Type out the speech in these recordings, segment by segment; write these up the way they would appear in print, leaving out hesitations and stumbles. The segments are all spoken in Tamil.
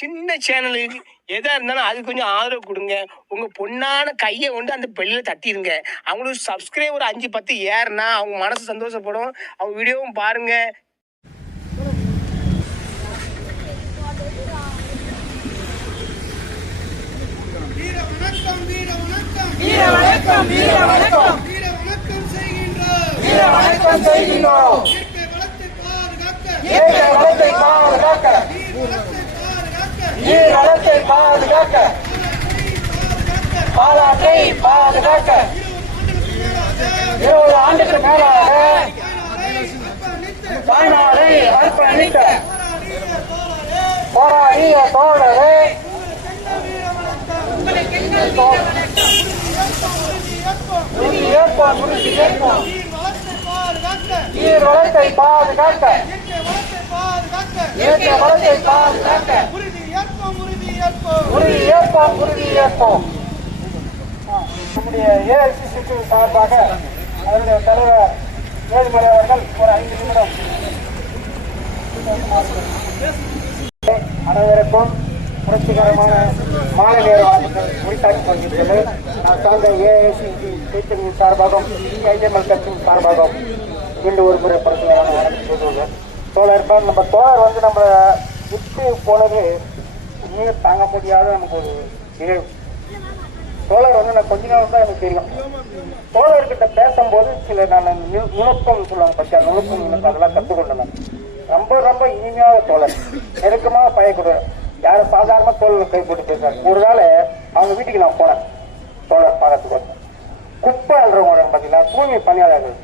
சின்ன சேனலுக்கு எதா இருந்தாலும் அது கொஞ்சம் ஆதரவு கொடுங்க. உங்க பொண்ணான கையை கொண்டு அந்த பெல்லில் தட்டிடுங்க. அவங்களுக்கு சப்ஸ்கிரைபர் 5-10 ஏறுனா அவங்க மனசு சந்தோஷப்படும். அவங்க வீடியோவும் பாருங்க. பாலாற்றை பாதுகாக்க 20 ஆண்டுக்கு மேலாக தாய்நாளை அர்ப்பணித்த போராடிய தோழரே நீர் வளத்தை பாதுகாக்க இயற்கை வளத்தை பாதுகாக்க உறுதியேற்போம். நம்முடைய ஏஐசிசி சார்பாக அதனுடைய தலைவர் ஏழுமலை அவர்கள் ஒரு 5 நிமிடம் அனைவருக்கும் புரட்சிகரமான மாலை நேர வாழ்த்துக்கள் உரித்தாக்கி கொள்கின்றது. நான் சார்ந்த ஏஐசிசி பேச்சுகளின் சார்பாகவும் ஐஎம்எல் கட்சியின் சார்பாகவும் மீண்டும் ஒரு முறை புரட்சிகரமான வழக்கு செய்துள்ளேன். தோழர் நம்ம தோழர் வந்து நம்ம விட்டு போனது உண்மையை தாங்க முடியாத நமக்கு ஒரு நிகழ்வு. தோழர் வந்து நான் கொஞ்ச நாள் தான் எனக்கு தெரியும். தோழர்கிட்ட பேசும்போது சில நான் நுணுக்கம் சொல்லுவாங்க பற்றியா நுணுக்கம் எனக்கு அதெல்லாம் கற்றுக்கொண்டேன். ரொம்ப ரொம்ப இனிமையான தோழர், நெருக்கமாக பழகக்கூடிய யாரும் சாதாரண தோழர் கை போட்டு பேசுறாரு. ஒரு நாள் அவங்க வீட்டுக்கு நான் போனேன் தோழர் பார்க்கறதுக்கு. குப்பை அல்றவங்க பார்த்தீங்கன்னா தூய்மை பணியாளர்கள்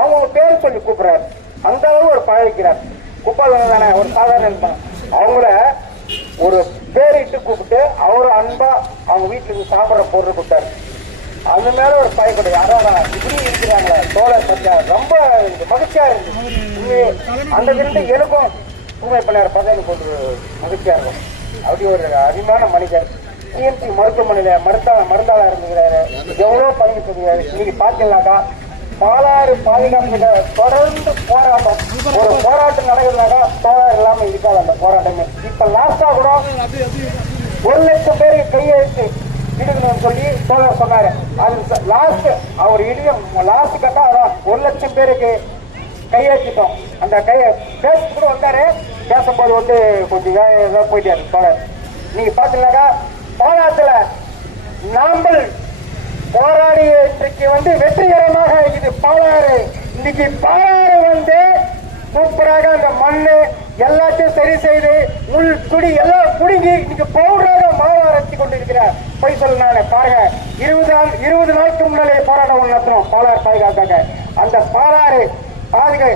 அவங்க பேர் சொல்லி கூப்பிடுறாரு. அந்த அளவு ஒரு பழகிக்கிறார். குப்பை தானே ஒரு சாதாரண இருந்தாங்க. அவங்கள ஒரு பேரிட்டு கூப்பிட்டு அவரு அன்பா அவங்க வீட்டுக்கு சாப்பிட்ற பொருள் கொடுத்தாரு. அது மேல ஒரு பயப்படும் யாரோ இப்படி இருக்கிறாங்களே தோழர் பத்தியா ரொம்ப மகிழ்ச்சியா இருந்துச்சு. அந்த விருந்து எனக்கும் தூய்மை பணியாளர் பார்த்தா எனக்கு ஒரு மகிழ்ச்சியா இருக்கும். அப்படி ஒரு அருமையான மனிதர். டிஎம்சி மருத்துவமனையில மருந்தாளர் இருந்துக்கிறாரு. எவ்வளவு பணி செய்கிறாரு. இன்னைக்கு பாத்தீங்கன்னாக்கா பாலாறு பாதுகாப்பு தொடர்ந்து போராட்டம் ஒரு போராட்டம் நடக்கிறதுனாக்கா தோழர் இல்லாம இருக்காது அந்த போராட்டமே. இப்ப லாஸ்டா கூட 1 லட்சம் பேருக்கு கையெழுத்து இடுக்கணும்னு சொல்லி தோழர் சொன்னாரு. அது லாஸ்ட் அவர் இடியும் லாஸ்ட் கட்டா 1 லட்சம் பேருக்கு கையெழுத்திட்டோம். அந்த பேச கூட வந்தாரு. பேசும்போது வந்து கொஞ்சம் ஏதாவது போயிட்டாரு தோழர். நீங்க பாத்தீங்கன்னாக்கா போராட்டத்துல நாம்பல் போராடிய இன்றைக்கு வந்து வெற்றிகரமாக இது பாலாறு. இன்னைக்கு பாலாறு வந்து சூப்பராக அந்த மண்ணு எல்லாத்தையும் சரி செய்து முள் குடி எல்லாம் குடிங்கி இன்னைக்கு பவுடராக மாவு அரைச்சி கொண்டிருக்கிறார். போய் சொல்ல நான் பாருங்க 20 நாளுக்கு முன்னாலே போராட்டம் ஒன்று நடத்தணும் பாலாறு பாதுகாக்காக. அந்த பாலாறு பாதுகா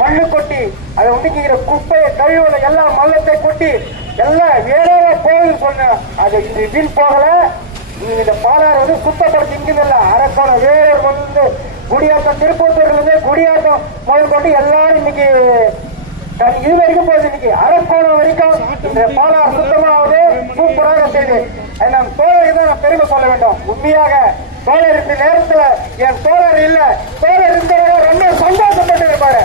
மண்ணு கொட்டி அதை ஒதுக்கிற குப்பையை கழிவுல எல்லாம் மல்லத்தை கொட்டி எல்லாம் வேலையில போகுது சொன்ன அது இது வீண் போகல. இந்த பாலாறு வந்து சுத்தப்படுத்தி இங்கிருந்த அரக்கோணம் வேலூர் வந்து குடியாட்டம் திருப்பத்தூர்ல இருந்து குடியாட்டம் முதல் கொண்டு எல்லாரும் இன்னைக்கு இது வரைக்கும் போகுது. இன்னைக்கு அரக்கோணம் வரைக்கும் இந்த பாலாறு சுத்தமாவது சூப்பராக செய்து நம் தோழருக்கு தான் நான் பெருமை சொல்ல வேண்டும். உண்மையாக தோழர் இந்த நேரத்துல என் தோழர் இல்ல தோழர் இருந்தவங்க ரொம்ப சந்தோஷப்பட்டு இருப்பாரு.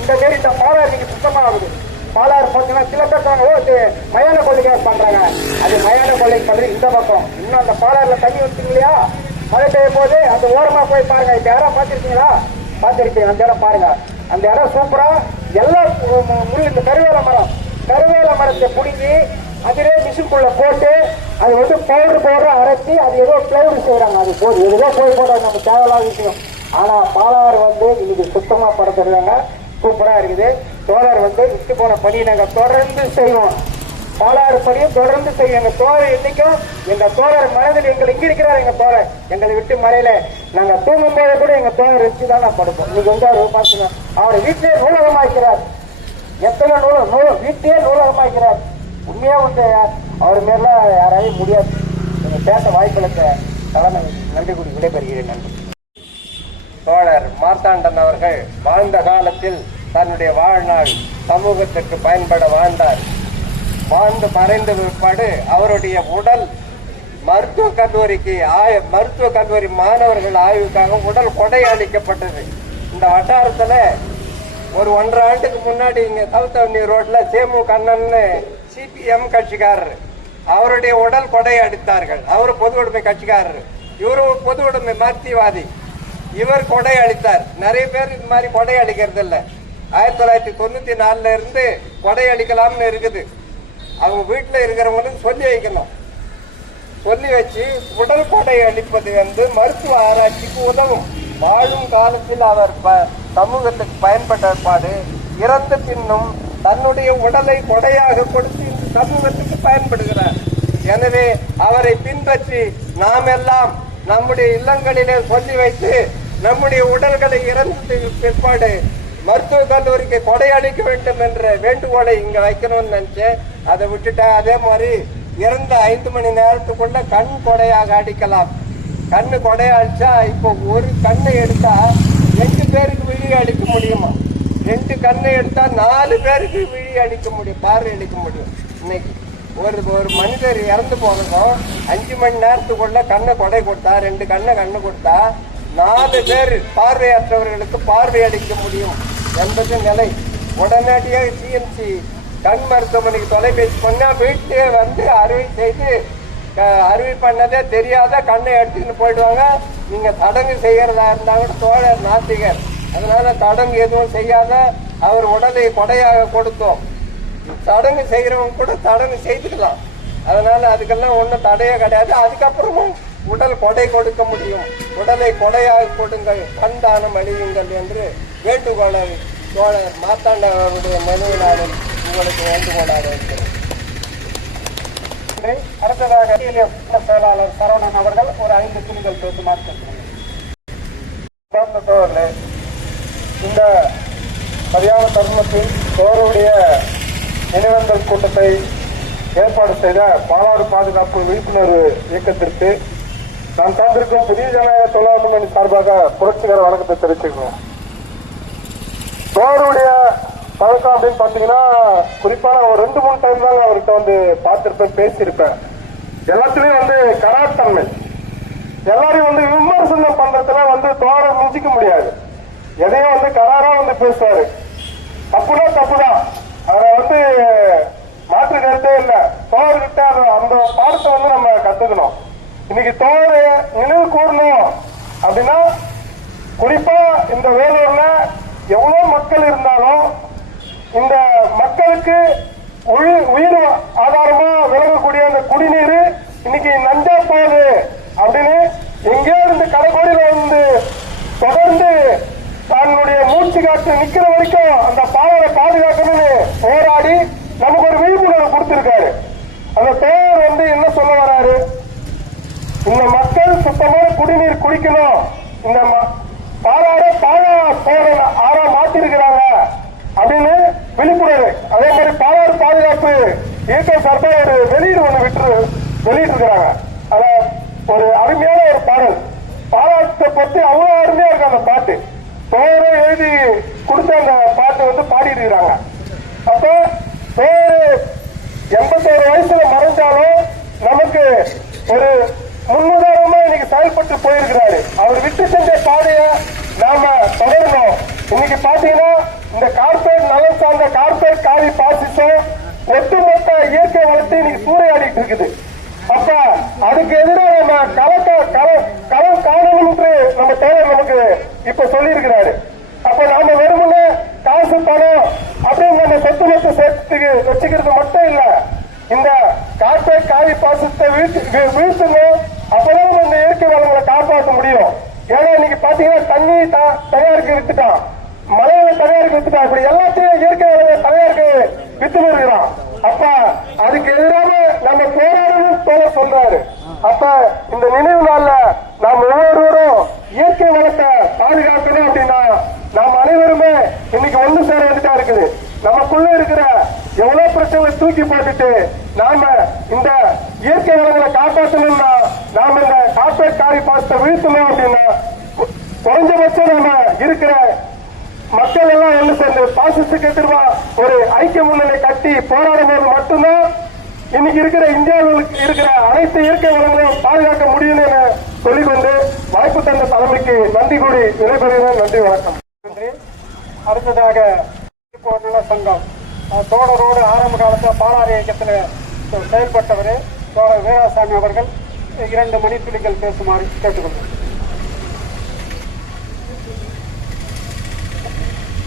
இந்த மாரி இந்த பாலாறு இன்னைக்கு சுத்தமாகுது. பாலாறு பார்த்தீங்கன்னா சில பேர் மயான கொள்ளைக்கு பண்றாங்க. அது மயான கொள்ளை பண்றது இந்த பக்கம். இன்னும் அந்த பாலாறுல தண்ணி வச்சுங்க இல்லையா மழை பெய்யும் போது அந்த ஓரமா போய் பாருங்க. இந்த இடம் பார்த்திருக்கீங்களா? பார்த்திருக்கீங்க. அந்த இடம் பாருங்க. அந்த இடம் சூப்பரா எல்லா முள் இந்த கருவேல மரத்தை பிடிங்கி அதிலே மிஷின்குள்ள போட்டு அது வந்து பவுடர் அரைச்சி அது ஏதோ பிளவுட் செய்யறாங்க. அது போது எதுவோ போடுறாங்க. நம்ம தேவையில்லாத விஷயம். ஆனா பாலாறு வந்து இன்னைக்கு சுத்தமா படுத்துறாங்க. சூப்பரா இருக்குது. தோழர் வந்து விட்டு போன பணியை நாங்க தொடர்ந்து செய்வோம். பாலாறு பணியும் தொடர்ந்து செய்யும். எங்க தோழர் இன்னைக்கும் எங்க தோழர் மனதில் எங்களை இங்க இருக்கிறார். எங்க தோழர் எங்களை விட்டு மறையில நாங்க தூங்கும் போது கூட எங்க தோழர் வச்சுதான் நான் படுப்போம். இன்னைக்கு வந்து அவர் பாத்துங்க அவர் வீட்டிலே நூலகமாக்கிறார். எத்தனை நூலம் வீட்டிலே நூலகமாக்கிறார். உண்மையா வந்து அவர் மேலாம் யாராலையும் முடியாது. நீங்க பேச வாய்ப்புகளுக்கு தலைமை நன்றி கூறி விடைபெறுகிறேன். நன்றி. தோழர் மார்த்தாண்டன் அவர்கள் வாழ்ந்த காலத்தில் தன்னுடைய வாழ்நாள் சமூகத்திற்கு பயன்பட வாழ்ந்தார். வாழ்ந்து மறைந்த பிற்பாடு அவருடைய உடல் மருத்துவக் கல்லூரி மாணவர்கள் ஆய்வுக்காக உடல் கொடை அளிக்கப்பட்டது. இந்த வட்டாரத்துல ஒரு 1.5 ஆண்டுக்கு முன்னாடி இங்க சவுத் அவென்யூ ரோட்ல சேமு கண்ணன் சிபிஎம் கட்சிக்காரர். அவருடைய உடல் கொடை அளித்தார்கள். அவர் பொது உடைமை கட்சிக்காரர், இவரு பொது உடைமை மருத்துவவாதி. இவர் கொடை அளித்தார். நிறைய பேர் இந்த மாதிரி கொடை அளிக்கிறது இல்ல. 1994 இருந்து கொடை அளிக்கலாம்னு இருக்குது. அவங்க வீட்டுல இருக்கிறவங்களுக்கு சொல்லி வைக்கணும். சொல்லி வச்சு உடல் கொடை அளிப்பது மருத்துவ ஆராய்ச்சிக்கு உதவும். வாழும் காலத்தில் அவர் சமூகத்துக்கு பயன்பட்ட பாடு, இறந்த பின்னும் தன்னுடைய உடலை கொடையாக கொடுத்து இந்த சமூகத்துக்கு பயன்படுகிறார். எனவே அவரை பின்பற்றி நாம் எல்லாம் நம்முடைய இல்லங்களிலே சொல்லி வைத்து நம்முடைய உடல்களை இறந்ததுக்கு பிற்பாடு மருத்துவ கல்லூரிக்கு கொடை அளிக்க வேண்டும் என்ற வேண்டுகோளை இங்க வைக்கணும்னு நினைச்சேன். அதை விட்டுட்டேன். அதே மாதிரி இறந்த 5 மணி நேரத்துக்குள்ள கண் கொடையாக அடிக்கலாம். கண்ணு கொடையா அடிச்சா இப்போ ஒரு கண்ணை எடுத்தா 2 பேருக்கு விழி அடிக்க முடியுமா? 2 கண்ணை எடுத்தா 4 பேருக்கு விழி அடிக்க முடியும், பார்வை அளிக்க முடியும். இன்னைக்கு ஒரு மனிதர் இறந்து போனதும் 5 மணி நேரத்துக்குள்ள கண்ணை கொடை கொடுத்தா, 2 கண்ணை கொடுத்தா 4 பேர் பார்வையற்றவர்களுக்கு பார்வை அளிக்க முடியும் என்பது நிலை. உடனடியாக சிஎம்சி கண் மருத்துவமனைக்கு தொலைபேசி பண்ணா வீட்டிலே அறுவை செய்து அறுவை பண்ணதே தெரியாத கண்ணை எடுத்துக்கிட்டு போயிடுவாங்க. நீங்க தடங்கு செய்யறதா இருந்தாங்க தோழர் நாத்திகர், அதனால தடங்கு எதுவும் செய்யாத அவர் உடலை கொடையாக கொடுத்தோம். தடங்கு செய்யறவங்க கூட தடங்கு செய்துக்கலாம். அதனால அதுக்கெல்லாம் ஒன்றும் தடையே கிடையாது. அதுக்கப்புறமும் உடல் கொடை கொடுக்க முடியும். உடலை கொடையாக கொடுங்கள், கண் தானம் அழியுங்கள் என்று வேண்டுகோளை தோழர் மார்த்தாண்ட அவருடைய மனுவினால் உங்களுக்கு வேண்டுகோளாக இருக்கிறது. அடுத்ததாக செயலாளர் சரவணன் அவர்கள் ஒரு 5 துணிகள் பேசுமாறு கேட்கிறேன். இந்த சரியான தருணத்தில் தோழருடைய நினைவந்தல் கூட்டத்தை ஏற்பாடு செய்த மாநாடு பாதுகாப்பு விழிப்புணர்வு இயக்கத்திற்கு நான் சார்ந்திருக்கும் புதிய ஜனநாயக தொழிலாளர் மணி சார்பாக புரட்சிகர வணக்கத்தை தெரிவிச்சுக்கிறோம். தோழருடைய பழக்கம் அப்படின்னு பாத்தீங்கன்னா குறிப்பான ஒரு 2-3 டைம் தான் அவர்கிட்ட பார்த்திருப்பேன், பேசியிருப்பேன். எல்லாத்துலயும் கராத்தன்மை, எல்லாரையும் விமர்சனம் பண்றதுல தோழரை மிஞ்சிக்க முடியாது. எதையும் கராரா பேசுவாரு. தப்புனா தப்புதான், அதை மாற்று கருத்தே இல்ல. தோழர்கிட்ட அந்த பாடத்தை நம்ம கத்துக்கணும். இன்னைக்கு தோழரை நினைவு கூறணும் அப்படின்னா குறிப்பா இந்த வேலூர்ல எவ்வளவு மக்கள் இருந்தாலும் இந்த மக்களுக்கு உயிர் ஆதாரமா விளங்கக்கூடிய அந்த குடிநீர் இன்னைக்கு நஞ்சா போகுது அப்படின்னு எங்கேயோ இருந்து கடைக்கோடியில தொடர்ந்து தன்னுடைய மூச்சு காற்று நிக்கிற வரைக்கும் அந்த பாலையை பாதுகாக்கணும்னு போராடி நமக்கு ஒரு விழிப்புணர்வு கொடுத்திருக்காரு. அந்த தோழர் என்ன சொல்ல வராரு, இந்த மக்கள் சுத்தமான குடிநீர் குடிக்கணும், இந்த பாலாட பாலா போற ஆறா மாத்திருக்கிறாங்க அப்படின்னு விழிப்புணர்வு. அதே மாதிரி பாலாறு பாதுகாப்பு இயக்கம் சார்பா ஒரு வெளியீடு வெளியிட்டிருக்கிறாங்க. அத ஒரு அருமையான ஒரு பாடல், பாலாட்டை பத்தி அவ்வளவு அருமையா இருக்கு அந்த பாட்டு. தோழரை எழுதி கொடுத்த அந்த பாட்டு பாடிட்டு இருக்கிறாங்க. அப்ப தோழர் 81 வயசுல மறைஞ்சாலும் நமக்கு ஒரு முன்னுதாரணமா இன்னைக்கு செயல்பட்டு போயிருக்கிறாரு. அவர் விட்டு சென்ற பாதைய நாம தொடரணும். இன்னைக்கு பாத்தீங்கன்னா இந்த கார்பரேட் நலன் சார்ந்த கார்பரேட் காவி பாசிசம் ஒட்டுமொத்த இயற்கை வளர்த்து இன்னைக்கு சூறையாடிட்டு இருக்குது. அப்ப அதுக்கு எதிராக நம்ம களம் காணணும் என்று நம்ம தோழர் நமக்கு இப்ப சொல்லி இருக்கிறாரு. அப்ப நாம வெறுமனே காசு பணம் அப்படின்னு நம்ம சொத்து மொத்த சேர்த்து வச்சுக்கிறது மட்டும் இல்ல, இந்த கார்பரேட் காவி பாசத்தை வீழ்த்தணும். அப்பதான் இந்த இயற்கை வளங்களை காப்பாற்ற முடியும். ஏன்னா இன்னைக்கு பாத்தீங்கன்னா தண்ணி தயாரிக்க வித்துட்டான், மலைகளை தயாரிக்க வித்துட்டான், இப்படி எல்லாத்தையும் இயற்கை வளங்களை தயாரிக்க வித்து வருகிறான். அப்ப அதுக்கு எதிராக நம்ம போராடணும் தோழர் சொல்றாரு. அப்ப இந்த நினைவு நாள்ல நாம் ஒவ்வொருவரும் இயற்கை வளத்தை பாதுகாக்கணும் அப்படின்னா நாம் அனைவருமே இன்னைக்கு ஒன்று சேர வேண்டியதா இருக்குது. நமக்குள்ள இருக்கிற எவ்வளவு பிரச்சனை தூக்கி போட்டுட்டு நாம இந்த இயற்கை வளங்களை காப்பாற்றணும்னா நாம இந்த கார்பரேட் காரி பாசத்தை வீழ்த்தணும் அப்படின்னா குறைஞ்சபட்சம் நாம இருக்கிற மக்கள் எல்லாம் ஒன்று சேர்ந்து பாசிஸ்டுக்கு எதிர்வா ஒரு ஐக்கிய முன்னணி கட்டி போராடும் போது மட்டும்தான் இன்னைக்கு இருக்கிற இந்தியாவில் இருக்கிற அனைத்து இயற்கை வளங்களையும் பாதுகாக்க முடியும் என சொல்லிக்கொண்டு வாய்ப்பு தந்த தலைமைக்கு நன்றி கூறி விடைபெறுகிறேன். நன்றி, வணக்கம். அடுத்ததாக சங்கம் தோழரோடு ஆரம்ப காலத்தில் பாலாறு இயக்கத்தில் செயல்பட்டவர் தோழர் வீராசாமி அவர்கள் 2 மணித்துளிகள் பேசுமாறு கேட்டுக்கொள்கிறேன்.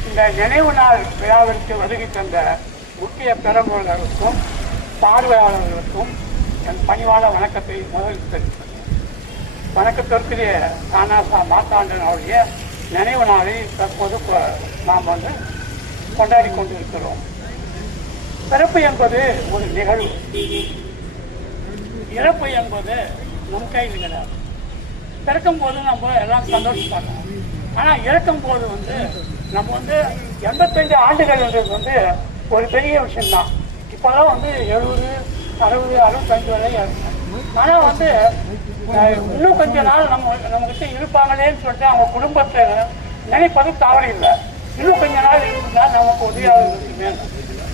இந்த நினைவு நாள் விழாவிற்கு வருகை தந்த முக்கிய பெரம்புகளுக்கும் பார்வையாளர்களுக்கும் என் பணிவான வணக்கத்தை முதலில் தெரிவித்தேன். வணக்கத்திற்குரிய தானாசா மார்த்தாண்டன் அவருடைய நினைவு நாளை தற்போது நாம் கொண்டாடி கொண்டிருக்கிறோம். பிறப்பு என்பது ஒரு நிகழ்வு, இறப்பு என்பது நம் கையில் கிடையாது. பிறக்கும் போது நம்ம எல்லாம் சந்தோஷப்படுறோம், ஆனால் இறக்கும் போது நம்ம 85 ஆண்டுகள் என்றது ஒரு பெரிய விஷயம்தான். இப்போதான் 70, 60, 65 வரை இருக்கும். ஆனால் இன்னும் கொஞ்ச நாள் நம்மகிட்ட இருப்பாங்களேன்னு சொல்லிட்டு அவங்க குடும்பத்தை நினைப்பது தவறு இல்லை. இன்னும் கொஞ்ச நாள் இருந்தால் நமக்கு உதவியாக வேணும்.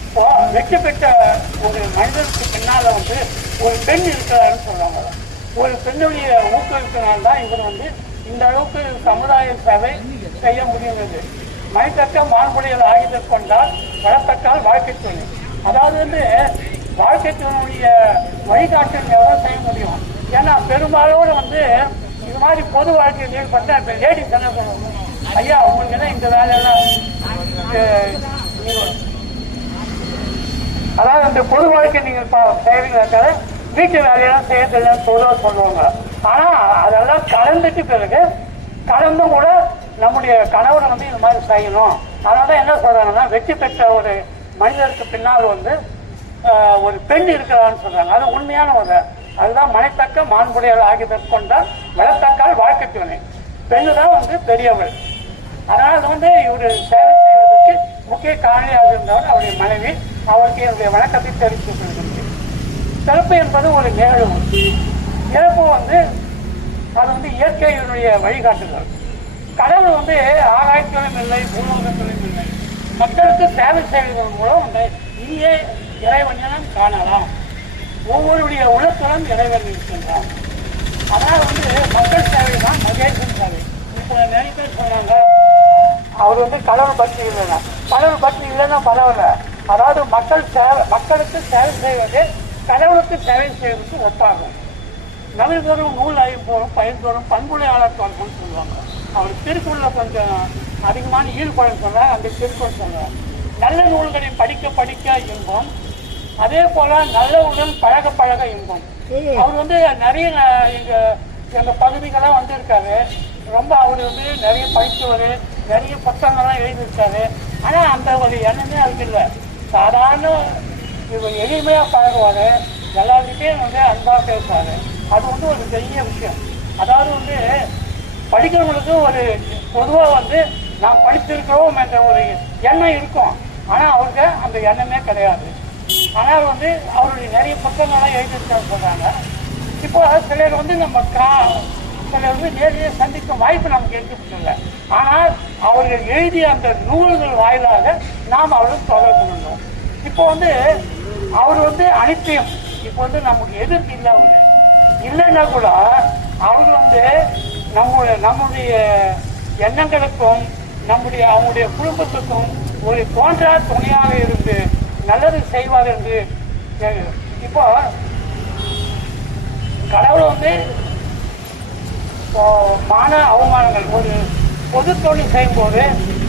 இப்போ வெற்றி பெற்ற ஒரு மனிதனுக்கு பின்னால் ஒரு பெண் இருக்கிறாருன்னு சொல்லுவாங்க. ஒரு பெண்ணுடைய ஊக்குவிப்பினால்தான் இவர் இந்த அளவுக்கு சமுதாய சேவை செய்ய முடியுது. மனிதக்க மாண்புடையல் ஆயுதம் கொண்டால் வளர்த்தக்கால் வாழ்க்கை துணை. அதாவது வாழ்க்கை துணையுடைய வழிகாட்டல் எவ்வளோ செய்ய முடியும். ஏன்னா பெரும்பாலோடு இது மாதிரி பொது வாழ்க்கையில் ஈடுபட்ட இப்போ லேடிஸ் என்ன சொல்லுவாங்க, ஐயா உங்களுக்கு இந்த வேலையெல்லாம் அதாவது இந்த பொது வாழ்க்கை நீங்கள் செய்வீங்க, வீட்டு வேலையெல்லாம் செய்யறதுன்னு பொதுவாக சொல்லுவாங்க. ஆனால் அதெல்லாம் கலந்துட்டு பிறகு கலந்தும் கூட நம்முடைய கணவரை இந்த மாதிரி செய்யணும். அதனால தான் என்ன சொல்றாங்கன்னா, வெற்றி பெற்ற ஒரு மனிதருக்கு பின்னால் ஒரு பெண் இருக்கிறான்னு சொல்றாங்க. அது உண்மையான ஒரு அதுதான் மனைத்தக்க மாண்புடையல் ஆகியதை கொண்டால் வளர்த்தக்கால் வாழ்க்கை துணை. பெண்ணு தான் பெரியவள். அதனால இவர் சேவை செய்வதற்கு முக்கிய காரணியாக இருந்தவர் அவருடைய மனைவி. அவருக்கு என்னுடைய வணக்கத்தை தெரிவித்துக் கொள்கின்றேன். பிறப்பு என்பது ஒரு நிகழ்வு, இறப்பு அது இயற்கையினுடைய வழிகாட்டுதல். கடவுள் ஆகாயத்திலும் இல்லை, பூலோகத்திலும் இல்லை. மக்களுக்கு சேவை செய்வதன் மூலம் இங்கே இறைவனிடம் காணலாம். ஒவ்வொருடைய உலகத்திலும் இறைவன் இருக்கின்றான். அதனால் மக்கள் சேவை தான் மகேசன் சேவை. இப்போ நிறைய பேர் சொன்னாங்க அவர் கடவுள் பற்றி இல்லைன்னா, கடவுள் பற்றி இல்லைன்னா பரவாயில்ல. அதாவது மக்களுக்கு சேவை செய்வது கடவுளுக்கு சேவை செய்வதற்கு ஒப்பாகும். நவீனரும் நூல் ஐம்போரும் பயன்தோறும் பண்புடையாளர் தோன்றும் சொல்லுவாங்க. அவர் திருக்குறள கொஞ்சம் அதிகமான ஈடுபாடு சொல்றாங்க. அந்த திருக்குறள் சொல்றாங்க, நல்ல நூல்களை படிக்க படிக்க இன்பம், அதே போல நல்ல உடல் பழக பழக இன்பம். அவர் நிறைய எங்க பகுதிகளாம் வந்திருக்காரு. ரொம்ப அவர் நிறைய படித்தவர், நிறைய புத்தகங்கள்லாம் எழுதியிருக்காரு. ஆனால் அந்த ஒரு எண்ணமே அதுக்கு இல்லை. சாதாரண இவர் எளிமையாக பழகுவார், எல்லாருக்கிட்டையும் அன்பாக பேசுவார். அது ஒரு பெரிய விஷயம். அதாவது படிக்கிறவங்களுக்கு ஒரு பொதுவாக நாம் படித்திருக்கிறோம் என்ற ஒரு எண்ணம் இருக்கும். ஆனால் அவருக்கு அந்த எண்ணமே கிடையாது. ஆனால் அவருடைய நிறைய புத்தகங்கள்லாம் எழுதியிருக்காரு சொல்கிறாங்க. இப்போ சிலர் நம்ம சிலர் நேரடியாக சந்திக்கும் வாய்ப்பு நமக்கு எடுத்துக்கிட்டு. ஆனால் அவர்கள் எழுதிய அந்த நூல்கள் வாயிலாக நாம் அவர்கள் தொடர்பு கொண்டோம். இப்போ அவர் அனைத்தையும் இப்போ நமக்கு எதிர்ப்பு இல்லை. அவர் இல்லைன்னா கூட அவர் நம்முடைய எண்ணங்களுக்கும் அவங்களுடைய குடும்பத்துக்கும் ஒரு தோன்றா துணையாக இருந்து நல்லது செய்வார் என்று. இப்போ கடவுள் மான அவமானங்கள், ஒரு பொது தொழில் செய்யும்போது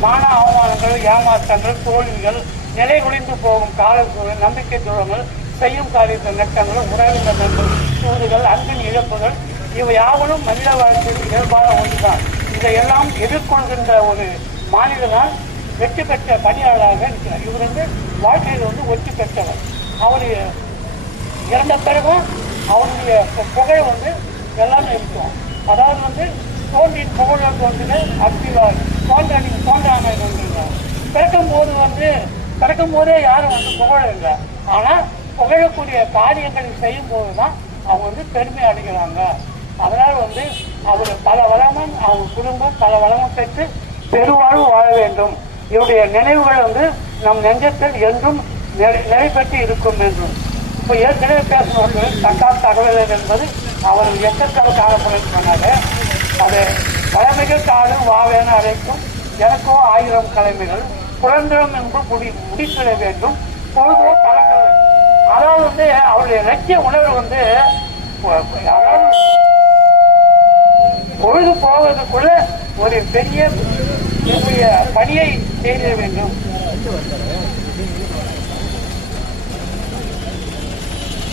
மான அவமானங்கள், ஏமாற்றங்கள், தோல்விகள், நிலை குறைந்து போகும் கால சூழல், நம்பிக்கை துரோகங்கள், செய்யும் காரியத்தில் நெட்டங்கள், உறவினர் சூடுகள், அன்பின் இழப்புகள், இவை யாவனும் மனித வாழ்க்கையில் இயல்பான ஒன்றுதான். இதையெல்லாம் எதிர்கொள்கின்ற ஒரு மாநிலதான் வெற்றி பெற்ற பணியாளராக இருக்கிறார். இவர் வாழ்க்கையில் வெற்றி பெற்றவர். அவர் இறந்த பிறகும் அவருடைய புகழ் எல்லாமே இருக்கும். அதாவது தோன்றின் புகழ் அப்பிவார் தோன்றாமை தோன்றுகிறார். பிறக்கும் போதே யாரும் புகழ இல்லை. ஆனால் புகழக்கூடிய காரியங்களை செய்யும் போது தான் அவங்க பெருமை அடைகிறாங்க. அதனால் அவர் பல வளமும் அவங்க குடும்பம் பல வளமும் பெற்று பெருவாழ்வு வாழ வேண்டும். இவருடைய நினைவுகள் நம் நெஞ்சத்தில் என்றும் நிலை பெற்று இருக்கும் என்றும். இப்போ ஏற்கனவே பேசுபவர்கள் தக்கால் தகவல் என்பது அவர் எக்கத்தால் காலப்படம் சொன்னாங்க. அது கடமைகள் காலம் வாவேன அழைக்கும் எனக்கோ 1000 கடமைகள் சுதந்திரம் என்று முடித்திட வேண்டும். பொழுதோ பழக்கம், அதாவது வந்து அவருடைய லட்சிய உணர்வு வந்து அதாவது பொழுது போவதற்குள்ள ஒரு பெரிய பணியை செய்திட வேண்டும்.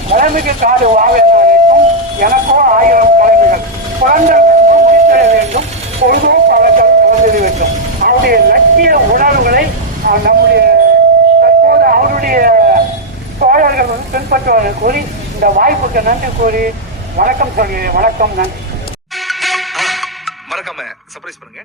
தலைமைக்கு காடு வாகனம் எனக்கோ 1000 தலைமைகள் சுதந்திரம் முடித்திட வேண்டும். பொழுதோ பழக்கம் நடந்திட வேண்டும். அவருடைய லட்சிய உணர்வுகளை நம்முடைய தற்போது அவருடைய தோழர்கள் வந்து பின்பற்றுவார்கள் கூறி இந்த வாய்ப்புக்கு நன்றி கூறி வணக்கம் சொல்கிறேன். வணக்கம், நன்றி. மறக்காம சர்ப்ரைஸ் பண்ணுங்க.